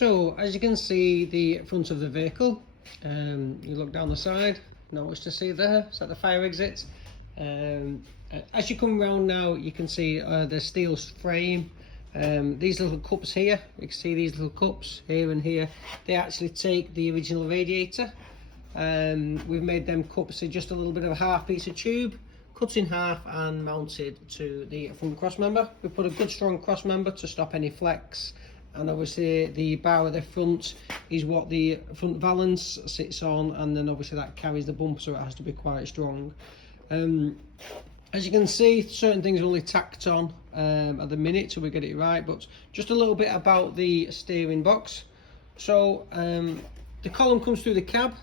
So as you can see the front of the vehicle, you look down the side, not much to see there. It's like the fire exit. As you come round now, you can see the steel frame. These little cups here, you can see these little cups here and here, they actually take the original radiator. We've made them cups with just a little bit of a half piece of tube, cut in half and mounted to the front cross member. We put a good strong cross member to stop any flex, and obviously the bar at the front is what the front valance sits on, and then obviously that carries the bumper, so it has to be quite strong. As you can see, certain things are only tacked on at the minute till we get it right, but just a little bit about the steering box. So the column comes through the cab.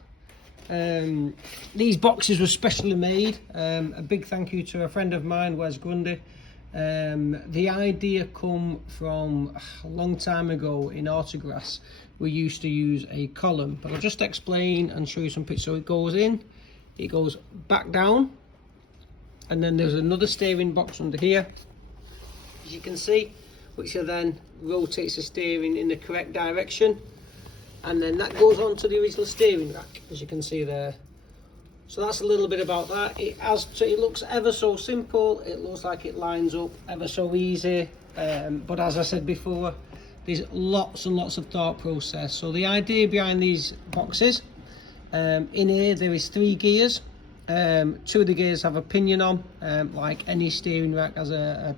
These boxes were specially made. A big thank you to a friend of mine, Wes Grundy. The idea come from a long time ago in Autograss. We used to use a column, but I'll just explain and show you some pictures. So it goes in, it goes back down, and then there's another steering box under here, as you can see, which then rotates the steering in the correct direction, and then that goes on to the original steering rack, as you can see there. So that's a little bit about that. It looks ever so simple, it looks like it lines up ever so easy, but as I said before, there's lots and lots of thought process. So the idea behind these boxes, in here there is 3 gears. 2 of the gears have a pinion on, like any steering rack has a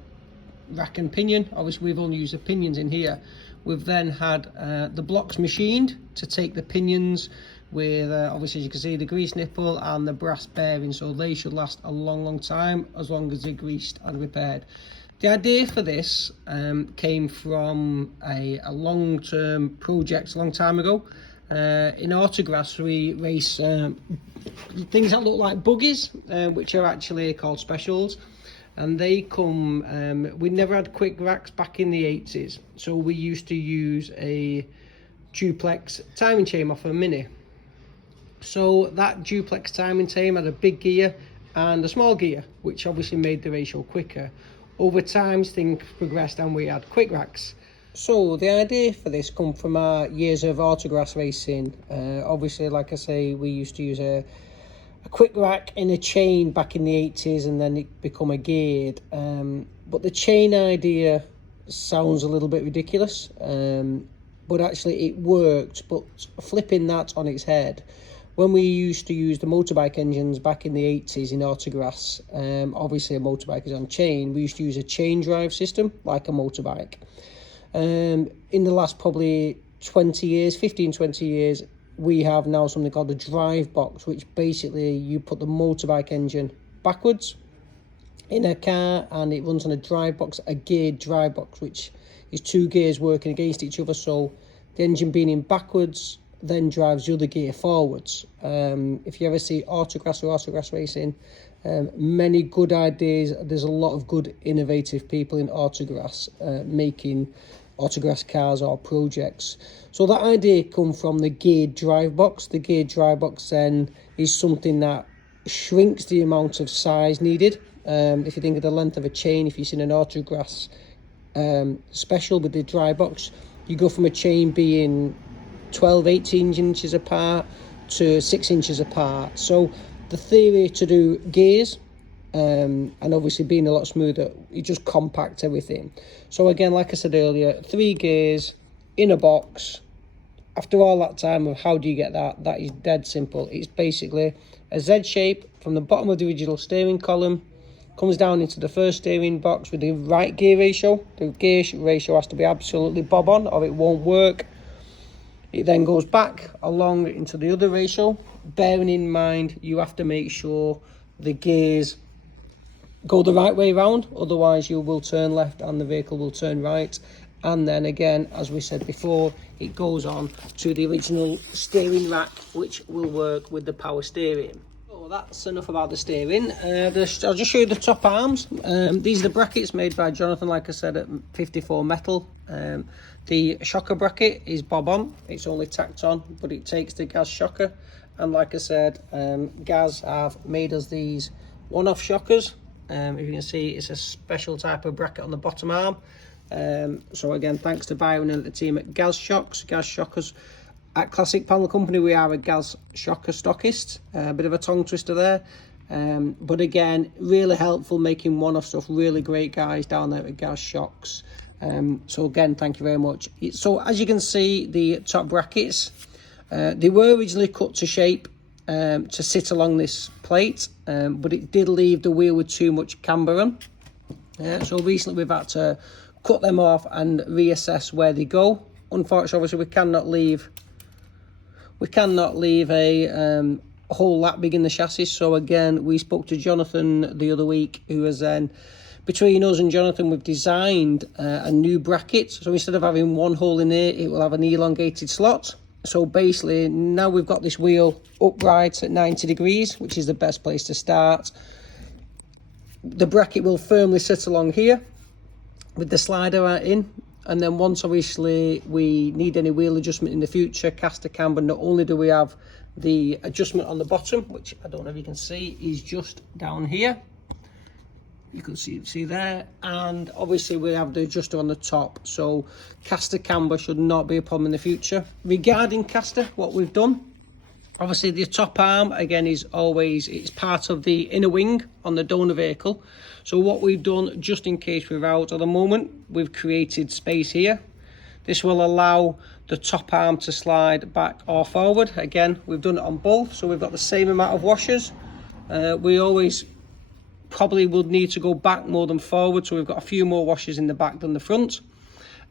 rack and pinion. Obviously we've only used the pinions in here. We've then had the blocks machined to take the pinions with obviously, as you can see, the grease nipple and the brass bearing, so they should last a long time, as long as they're greased and repaired. The idea for this came from a long-term project a long time ago. In Autograss we race things that look like buggies, which are actually called specials, and they come, we never had quick racks back in the 80s, so we used to use a duplex timing chain off a Mini. So that duplex timing chain had a big gear and a small gear, which obviously made the ratio quicker. Over time things progressed and we had quick racks. So the idea for this come from our years of Autograss racing. Obviously, like I say, we used to use a quick rack in a chain back in the 80s, and then it become a geared. But the chain idea sounds a little bit ridiculous, but actually it worked. But flipping that on its head, when we used to use the motorbike engines back in the 80s in Autograss, obviously a motorbike is on chain, we used to use a chain drive system like a motorbike. In the last probably 20 years, 15-20 years, we have now something called a drive box, which basically you put the motorbike engine backwards in a car and it runs on a drive box, a geared drive box, which is 2 gears working against each other. So the engine being in backwards then drives the other gear forwards. If you ever see Autograss or Autograss racing, many good ideas. There's a lot of good innovative people in Autograss making Autograss cars or projects. So that idea come from the geared drive box. The geared drive box then is something that shrinks the amount of size needed. If you think of the length of a chain, if you've seen an Autograss special with the drive box, you go from a chain being 12-18 inches apart to 6 inches apart. So the theory to do gears and obviously being a lot smoother, you just compact everything. So again, like I said earlier, 3 gears in a box. After all that time of how do you get that, that is dead simple. It's basically a Z shape from the bottom of the original steering column, comes down into the first steering box with the right gear ratio. The gear ratio has to be absolutely bob on or it won't work. It then goes back along into the other ratio, bearing in mind you have to make sure the gears go the right way around, otherwise you will turn left and the vehicle will turn right. And then again, as we said before, it goes on to the original steering rack, which will work with the power steering. So that's enough about the steering. I'll just show you the top arms. These are the brackets made by Jonathan, like I said, at 54 metal. The shocker bracket is bob on, it's only tacked on, but it takes the gas shocker. And like I said, Gaz have made us these one-off shockers. If you can see, it's a special type of bracket on the bottom arm. So again, thanks to Byron and the team at Gas Shockers. At Classic Panel Company, we are a Gas Shocker stockist. A bit of a tongue twister there. But again, really helpful, making one-off stuff. Really great guys down there at Gas Shocks. So again, thank you very much. So as you can see, the top brackets, they were originally cut to shape to sit along this plate, but it did leave the wheel with too much camber on. So recently we've had to cut them off and reassess where they go. Unfortunately, obviously, we cannot leave a hole that big in the chassis. So again, we spoke to Jonathan the other week, who was then, between us and Jonathan, we've designed a new bracket. So instead of having one hole in here, it will have an elongated slot. So basically, now we've got this wheel upright at 90 degrees, which is the best place to start. The bracket will firmly sit along here with the slider in. And then once, obviously, we need any wheel adjustment in the future, caster camber, not only do we have the adjustment on the bottom, which I don't know if you can see, is just down here. You can see there. And obviously, we have the adjuster on the top. So caster camber should not be a problem in the future. Regarding caster, what we've done, obviously, the top arm, again, is always, it's part of the inner wing on the donor vehicle. So what we've done, just in case we're out at the moment, we've created space here. This will allow the top arm to slide back or forward. Again, we've done it on both, so we've got the same amount of washers. We always probably would need to go back more than forward, so we've got a few more washers in the back than the front.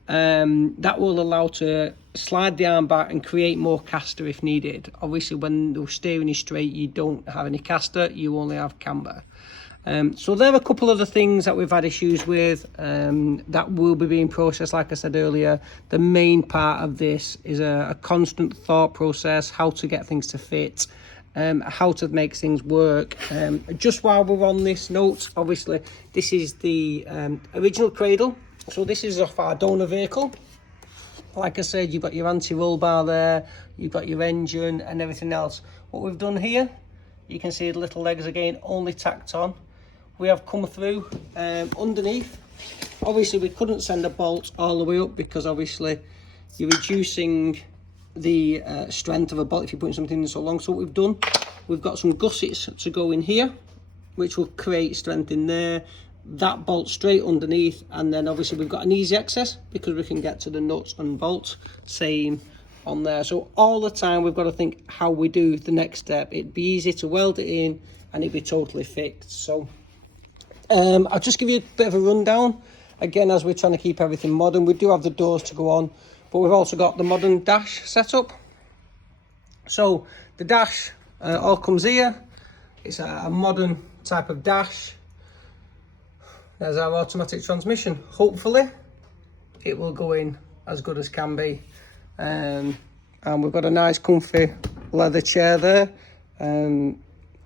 That will allow to slide the arm back and create more caster if needed. Obviously, when the steering is straight, you don't have any caster, you only have camber. So there are a couple of the things that we've had issues with that will be being processed. Like I said earlier, the main part of this is a constant thought process, how to get things to fit, how to make things work. Just while we're on this note, obviously, this is the original cradle. So this is off our donor vehicle. Like I said, you've got your anti-roll bar there, you've got your engine and everything else. What we've done here, you can see the little legs again, only tacked on. We have come through underneath. Obviously, we couldn't send a bolt all the way up because obviously you're reducing the strength of a bolt if you're putting something in so long. So what we've done, we've got some gussets to go in here, which will create strength in there. That bolt straight underneath, and then obviously we've got an easy access because we can get to the nuts and bolts, same on there. So all the time we've got to think how we do the next step. It'd be easy to weld it in and it'd be totally fixed. So I'll just give you a bit of a rundown again, as we're trying to keep everything modern. We do have the doors to go on, but we've also got the modern dash setup. So the dash all comes here. It's a modern type of dash. There's our automatic transmission. Hopefully it will go in as good as can be. And we've got a nice comfy leather chair there.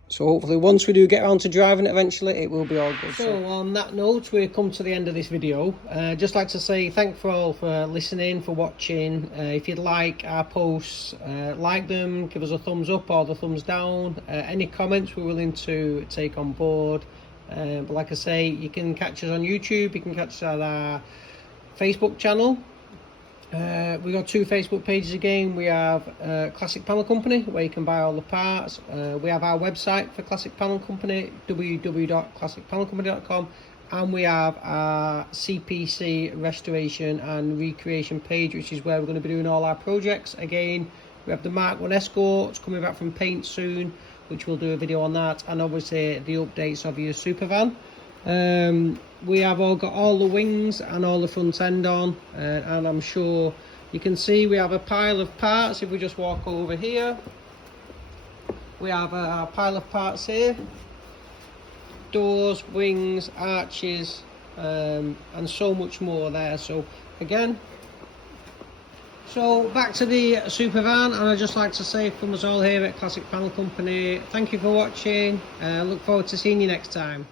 So hopefully once we do get around to driving it eventually, it will be all good. So on that note, we've come to the end of this video. Just like to say thank you all for listening, for watching. If you'd like our posts, like them, give us a thumbs up or the thumbs down. Any comments we're willing to take on board. But like I say, you can catch us on YouTube, you can catch us on our Facebook channel. We've got 2 Facebook pages again. We have Classic Panel Company, where you can buy all the parts. We have our website for Classic Panel Company, www.classicpanelcompany.com, and we have our CPC Restoration and Recreation page, which is where we're going to be doing all our projects. Again, we have the Mark 1 Escorts coming back from paint soon, which we'll do a video on that, and obviously the updates of your Supervan. We have all got all the wings and all the front end on, and I'm sure you can see we have a pile of parts. If we just walk over here, we have a pile of parts here: doors, wings, arches, and so much more there. So again, so back to the Supervan, and I'd just like to say from us all here at Classic Panel Company, thank you for watching. Look forward to seeing you next time.